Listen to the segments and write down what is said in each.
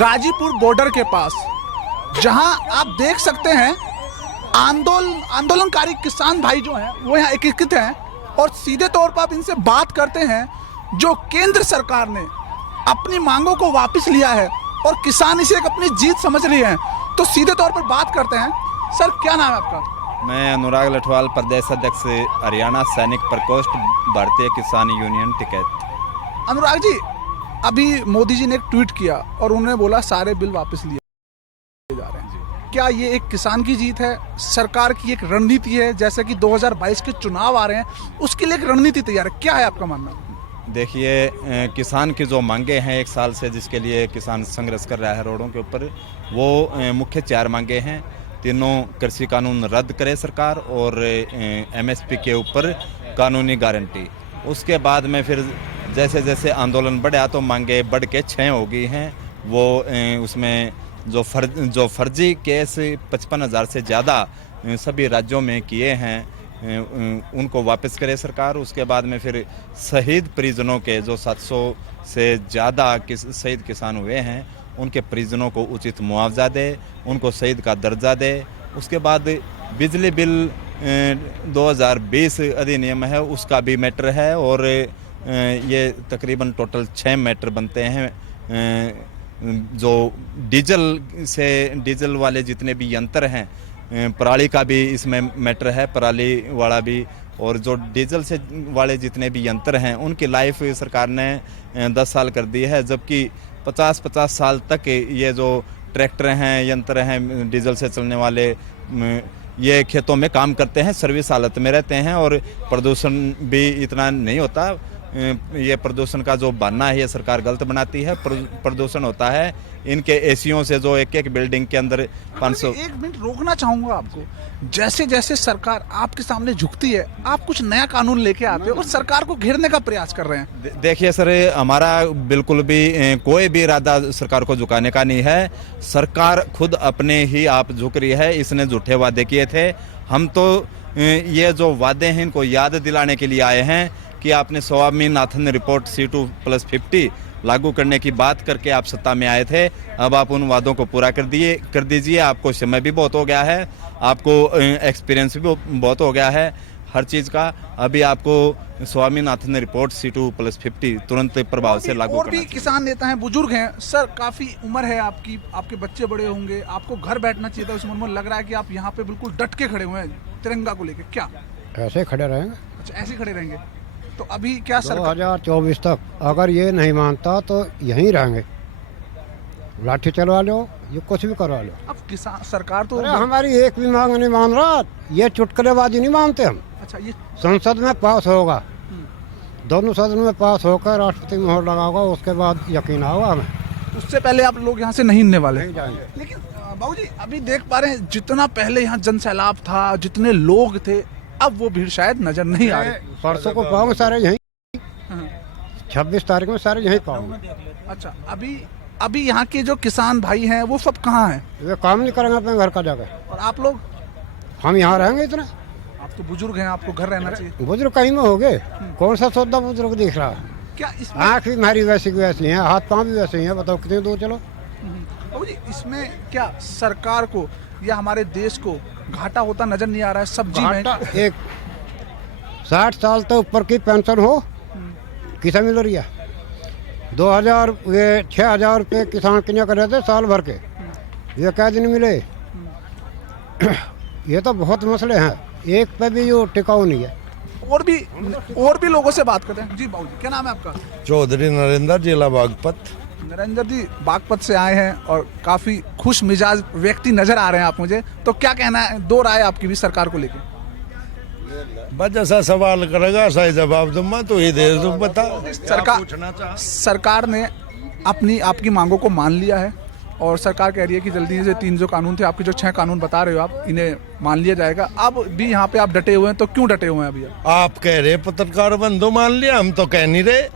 Ghazipur border के पास, जहां आप देख सकते हैं आंदोलनकारी किसान भाई जो हैं वो यहाँ एकीकृत हैं और सीधे तौर पर आप इनसे बात करते हैं। जो केंद्र सरकार ने अपनी मांगों को वापस लिया है और किसान इसे एक अपनी जीत समझ रहे हैं, तो सीधे तौर पर बात करते हैं। सर, क्या नाम है आपका? मैं अनुराग लठवाल, प्रदेश अध्यक्ष हरियाणा सैनिक प्रकोष्ठ भारतीय किसान यूनियन टिकैत। अनुराग जी, अभी मोदी जी ने एक ट्वीट किया और उन्होंने बोला सारे बिल वापस लिए जा रहे हैं। क्या ये एक किसान की जीत है, सरकार की एक रणनीति है? जैसे कि 2022 के चुनाव आ रहे हैं, उसके लिए एक रणनीति तैयार है, क्या है आपका मानना? देखिए, किसान की जो मांगे हैं एक साल से, जिसके लिए किसान संघर्ष कर रहा है रोडों के ऊपर, वो मुख्य 4 मांगे हैं। तीनों कृषि कानून रद्द करे सरकार और एमएसपी के ऊपर कानूनी गारंटी। उसके बाद में फिर जैसे जैसे आंदोलन बढ़ा तो मांगे बढ़ के 6 हो गई हैं। वो उसमें जो फर्जी केस 55,000 से ज़्यादा सभी राज्यों में किए हैं, उनको वापस करे सरकार। उसके बाद में फिर शहीद परिजनों के जो 700 से ज़्यादा शहीद किसान हुए हैं, उनके परिजनों को उचित मुआवजा दे, उनको शहीद का दर्जा दे। उसके बाद बिजली बिल 2020 अधिनियम है, उसका भी मैटर है और ये तकरीबन टोटल 6 मैटर बनते हैं। जो डीजल वाले जितने भी यंत्र हैं, पराली का भी इसमें मैटर है, पराली वाला भी, और जो डीजल से वाले जितने भी यंत्र हैं उनकी लाइफ सरकार ने 10 साल कर दी है, जबकि 50-50 साल तक ये जो ट्रैक्टर हैं, यंत्र हैं डीजल से चलने वाले, ये खेतों में काम करते हैं, सर्विस हालत में रहते हैं और प्रदूषण भी इतना नहीं होता। ये प्रदूषण का जो बहाना है ये सरकार गलत बनाती है। प्रदूषण होता है इनके एसियों से, जो एक बिल्डिंग के अंदर 500। एक मिनट रोकना चाहूंगा आपको। जैसे जैसे सरकार आपके सामने झुकती है, आप कुछ नया कानून लेके आते हो और सरकार को घेरने का प्रयास कर रहे हैं। देखिए सर, हमारा बिल्कुल भी कोई भी इरादा सरकार को झुकाने का नहीं है। सरकार खुद अपने ही आप झुक रही है। इसने झूठे वादे किए थे। हम तो ये जो वादे हैं इनको याद दिलाने के लिए आए हैं कि आपने स्वामीनाथन रिपोर्ट C2+50 लागू करने की बात करके आप सत्ता में आए थे। अब आप उन वादों को पूरा कर दीजिए। आपको समय भी बहुत हो गया है, आपको एक्सपीरियंस भी बहुत हो गया है हर चीज़ का। अभी आपको स्वामीनाथन रिपोर्ट C2+50 तुरंत प्रभाव से लागू करना चाहिए। और भी किसान नेता हैं, बुजुर्ग हैं। सर, काफ़ी उम्र है आपकी, आपके बच्चे बड़े होंगे, आपको घर बैठना चाहिए था उस उम्र में। लग रहा है कि आप यहाँ पे बिल्कुल डट के खड़े हुए हैं तिरंगा को लेकर। क्या ऐसे खड़े रहेंगे? अच्छा, ऐसे खड़े रहेंगे। तो अभी क्या सरकार 2024 तक अगर ये नहीं मानता तो यहीं रहेंगे। लाठी चलवा लो, ये कुछ भी करवा लो। अब किसान सरकार तो हमारी एक भी मांग नहीं मान रहा। ये चुटकुलेबाजी नहीं मानते हम। अच्छा, ये संसद में पास होगा, दोनों सदन में पास होकर राष्ट्रपति मोहर लगाओगा, उसके बाद यकीन आओगा हमें। उससे पहले आप लोग यहाँ से नहीं हिलने वाले। नहीं जाएंगे। लेकिन बाबूजी, अभी देख पा रहे हैं जितना पहले यहाँ जन सैलाब था, जितने लोग थे, अब वो भीड़ शायद नजर नहीं आ रही। परसों को पाऊंगे सारे यहीं, 26 तारीख में सारे यहीं पाऊंगे। अच्छा, अभी यहाँ के जो किसान भाई हैं वो सब कहाँ हैं? वे काम नहीं करेंगे अपने घर का जाकर। और आप लोग? हम यहाँ रहेंगे इतना। आप तो बुजुर्ग हैं, आपको घर रहना चाहिए। बुजुर्ग कहीं में हो गए, कौन सा सौदा बुजुर्ग दिख रहा है? क्या इसमें आँख भी हमारी वैसी की वैसी है, हाथ पाँव भी वैसे ही है। बताओ कितनी दूर चलो। बाबूजी, इसमें क्या सरकार को या हमारे देश को घाटा होता नजर नहीं आ रहा है? सब्जी में एक 60 साल तो ऊपर की पेंशन हो किसे मिल रही है? 6,000 रुपये किसान किन्या कर रहे थे साल भर के, ये क्या दिन मिले? ये तो बहुत मसले हैं, एक पे भी जो टिकाऊ नहीं है। और भी लोगों से बात करते हैं। जी बाबूजी, क्या नाम है आपका? चौधरी नरेंद्र, जिला बागपत। नरेंद्र जी बागपत से आए हैं और काफी खुश मिजाज व्यक्ति नजर आ रहे हैं आप मुझे। तो क्या कहना है, दो राय आपकी भी सरकार को लेकर? बस जैसा सवाल करेगा सही जवाब दूंगा, तो ही दे दूं। बता, सरकार ने आपकी मांगों को मान लिया है और सरकार कह रही है कि जल्दी से 3 जो कानून थे, आपके जो 6 कानून बता रहे हो आप, इन्हें मान लिया जाएगा। अब भी यहाँ पे आप डटे हुए हैं, तो क्यों डटे हुए हैं अभी? आप कह रहे पत्रकार बंधु मान लिया, हम तो कह नहीं रहे।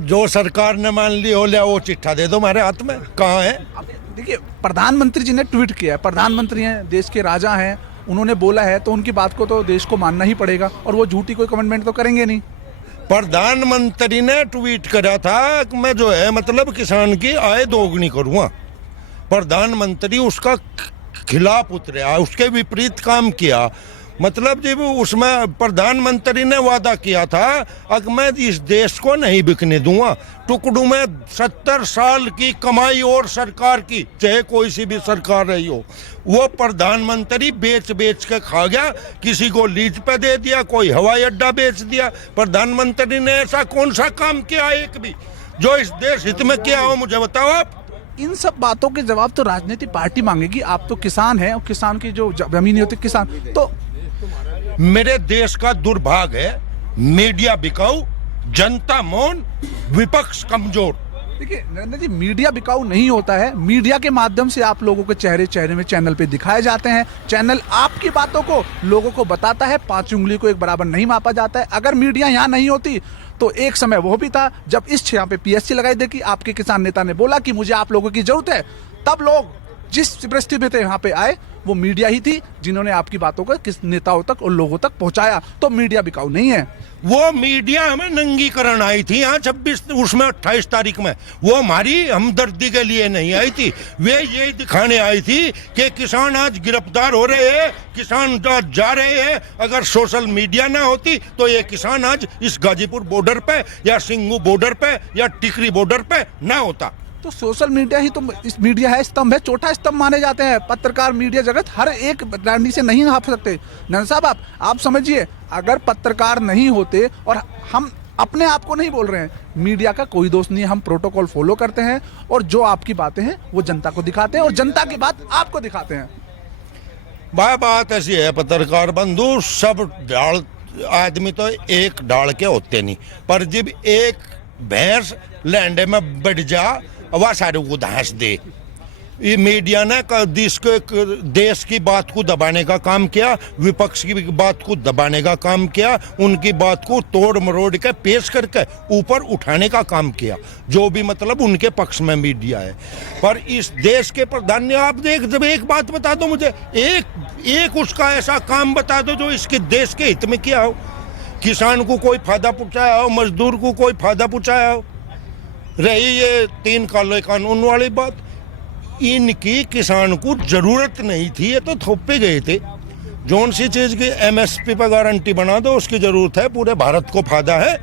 जो सरकार ने मान ली हो लिया, वो चिट्ठा दे दो हमारे हाथ में। कहाँ है? देखिए, प्रधानमंत्री जी ने ट्वीट किया है। प्रधानमंत्री हैं, देश के राजा हैं, उन्होंने बोला है तो उनकी बात को तो देश को मानना ही पड़ेगा और वो झूठी कोई कमेंटमेंट तो करेंगे नहीं। प्रधानमंत्री ने ट्वीट करा था कि मैं जो है मतलब किसान की आय दोगुनी करूंगा। प्रधानमंत्री उसका खिलाफ उतरा, उसके विपरीत काम किया। मतलब जब उसमें प्रधानमंत्री ने वादा किया था कि मैं इस देश को नहीं बिकने दूंगा, टुकड़ों में 70 साल की कमाई और सरकार की, चाहे कोई सी भी सरकार रही हो, वो प्रधानमंत्री बेच बेच के खा गया। किसी को लीज पे दे दिया, कोई हवाई अड्डा बेच दिया। प्रधानमंत्री ने ऐसा कौन सा काम किया एक भी जो इस देश हित में किया हो, मुझे बताओ आप। इन सब बातों के जवाब तो राजनीतिक पार्टी मांगेगी। आप तो किसान हैं और किसान की जो जमीन होती है किसान तो। मेरे देश का दुर्भाग्य है, मीडिया बिकाऊ, जनता मौन, विपक्ष कमजोर। देखिए नरेंद्र जी, मीडिया बिकाऊ नहीं होता है। मीडिया के माध्यम से आप लोगों के चेहरे चेहरे में चैनल पे दिखाए जाते हैं। चैनल आपकी बातों को लोगों को बताता है। 5 उंगली को एक बराबर नहीं मापा जाता है। अगर मीडिया यहाँ नहीं होती तो एक समय वो भी था जब इस यहाँ पे पीएससी लगाई देखी, आपके किसान नेता ने बोला कि मुझे आप लोगों की जरूरत है, तब लोग जिस परिस्थिति में थे यहाँ पे आए, वो मीडिया ही थी जिन्होंने आपकी बातों को किस नेताओं तक और लोगों तक पहुंचाया। तो मीडिया बिकाऊ नहीं है। वो मीडिया हमें नंगीकरण आई थी यहाँ 26 उसमें 28 तारीख में, वो हमारी हमदर्दी के लिए नहीं आई थी। वे ये दिखाने आई थी कि किसान आज गिरफ्तार हो रहे हैं, किसान आज जा रहे हैं। अगर सोशल मीडिया ना होती तो ये किसान आज इस गाजीपुर बॉर्डर पे या सिंगू बॉर्डर पे या टिकरी बॉर्डर पे ना होता। तो सोशल मीडिया ही तो इस मीडिया है, स्तंभ है, चौथा स्तंभ माने जाते हैं पत्रकार। मीडिया जगत हर एक डांडी से नहीं नाप सकते। नंद साहब आप समझिए, अगर पत्रकार नहीं होते, और हम अपने आप को नहीं बोल रहे हैं, मीडिया का कोई दोष नहीं है, हम प्रोटोकॉल फॉलो करते हैं और जो आपकी बातें हैं वो जनता को दिखाते हैं और जनता की बात आपको दिखाते हैं। बात ऐसी है पत्रकार बंधु, सब डाल आदमी तो एक डाल के होते नहीं, पर जब एक भैंस लैंडे में बढ़ जा वह सारे को धंस दे। ये मीडिया ने देश की बात को दबाने का काम किया, विपक्ष की बात को दबाने का काम किया, उनकी बात को तोड़ मरोड़ के पेश करके ऊपर उठाने का काम किया, जो भी मतलब उनके पक्ष में मीडिया है। पर इस देश के प्रधान ने आप देख, जब एक बात बता दो मुझे, एक उसका ऐसा काम बता दो जो इसके देश के हित में किया हो, किसान को कोई फायदा पहुंचाया हो, मजदूर को कोई फायदा पहुंचाया हो। रही ये 3 काले कानून वाली बात, इनकी किसान को जरूरत नहीं थी, ये तो थोपे गए थे। जोन सी चीज की MSP पर गारंटी बना दो, उसकी जरूरत है, पूरे भारत को फायदा है।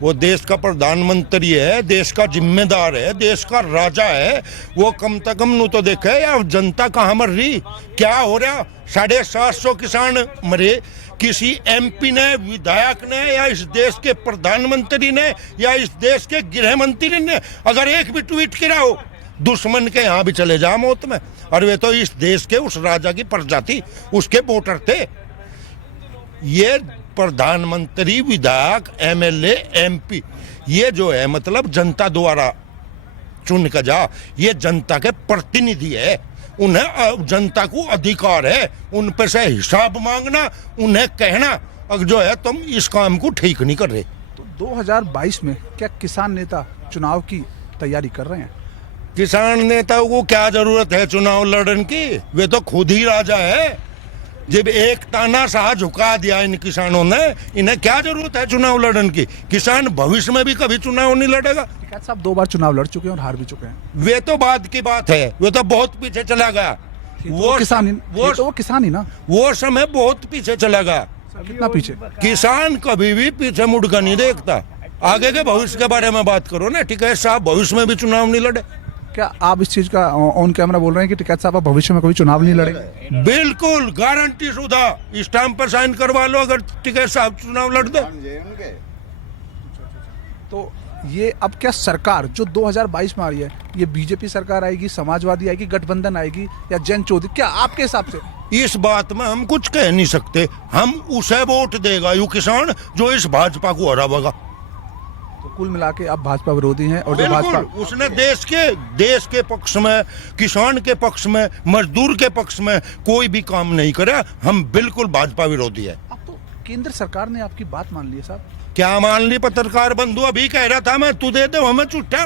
वो देश का प्रधानमंत्री है, देश का जिम्मेदार है, देश का राजा है, वो कम से कम नु तो देखे यार जनता कहाँ मर रही, क्या हो रहा। 750 किसान मरे, किसी MP ने, विधायक ने, या इस देश के प्रधानमंत्री ने, या इस देश के गृह मंत्री ने अगर एक भी ट्वीट किया हो, दुश्मन के यहाँ भी चले जा मौत में। और वे तो इस देश के उस राजा की प्रजा थी, उसके वोटर थे। ये प्रधानमंत्री, विधायक, MLA, MP, ये जो है मतलब जनता द्वारा चुन कर जा, ये जनता के प्रतिनिधि है। उन्हें जनता को अधिकार है उन पर से हिसाब मांगना, उन्हें कहना अब जो है तुम इस काम को ठीक नहीं कर रहे। तो 2022 में क्या किसान नेता चुनाव की तैयारी कर रहे हैं? किसान नेताओं को क्या जरूरत है चुनाव लड़ने की, वे तो खुद ही राजा है। जब एक तानाशाह झुका दिया इन किसानों ने, इन्हें क्या जरूरत है चुनाव लड़ने की। किसान भविष्य में भी कभी चुनाव नहीं लड़ेगा। साहब 2 बार चुनाव लड़ चुके हैं और हार भी चुके हैं। वे तो बाद की बात है, वे तो बहुत पीछे चला गया। वो किसान ही ना, वो समय बहुत पीछे चला गया। कितना पीछे? किसान कभी भी पीछे मुड़कर नहीं देखता। आगे के भविष्य के बारे में बात करो ना। टिकैत साहब भविष्य में भी चुनाव नहीं लड़े। क्या आप इस चीज का ऑन कैमरा बोल रहे हैं कि टिकैत साहब आप भविष्य में कभी चुनाव नहीं लड़ेंगे? बिल्कुल गारंटी शुदा, स्टाम्प पर साइन करवा लो अगर टिकैत साहब चुनाव लड़ दे। तो ये अब क्या सरकार जो 2022 में आ रही है, ये बीजेपी सरकार आएगी, समाजवादी आएगी, गठबंधन आएगी या जन चौधरी, क्या आपके हिसाब से? इस बात में हम कुछ कह नहीं सकते। हम उसे वोट देगा यू किसान जो इस भाजपा को हरावेगा। तो कुल मिला के आप भाजपा विरोधी हैं और जो भाजपा उसने देश के पक्ष में, किसान के पक्ष में, मजदूर के पक्ष में कोई भी काम नहीं करा। हम बिल्कुल भाजपा विरोधी है। अब तो केंद्र सरकार ने आपकी बात मान ली है साहब। क्या मान ली? पत्रकार बंधु अभी कह रहा था मैं, तू दे दे हमें छुट्टा।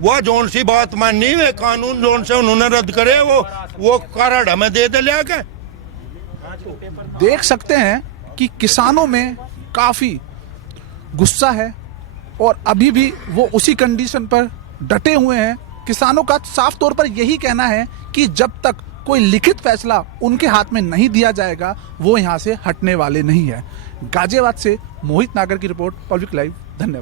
वो जोन सी बात माननी है, कानून जोन से उन्होंने रद्द करे, वो कारण हमें दे दे लिया के। देख सकते हैं कि किसानों में काफी गुस्सा है और अभी भी वो उसी कंडीशन पर डटे हुए हैं। किसानों का साफ तौर पर यही कहना है कि जब तक कोई लिखित फैसला उनके हाथ में नहीं दिया जाएगा वो यहाँ से हटने वाले नहीं है। गाजियाबाद से मोहित नागर की रिपोर्ट, पब्लिक लाइव। धन्यवाद।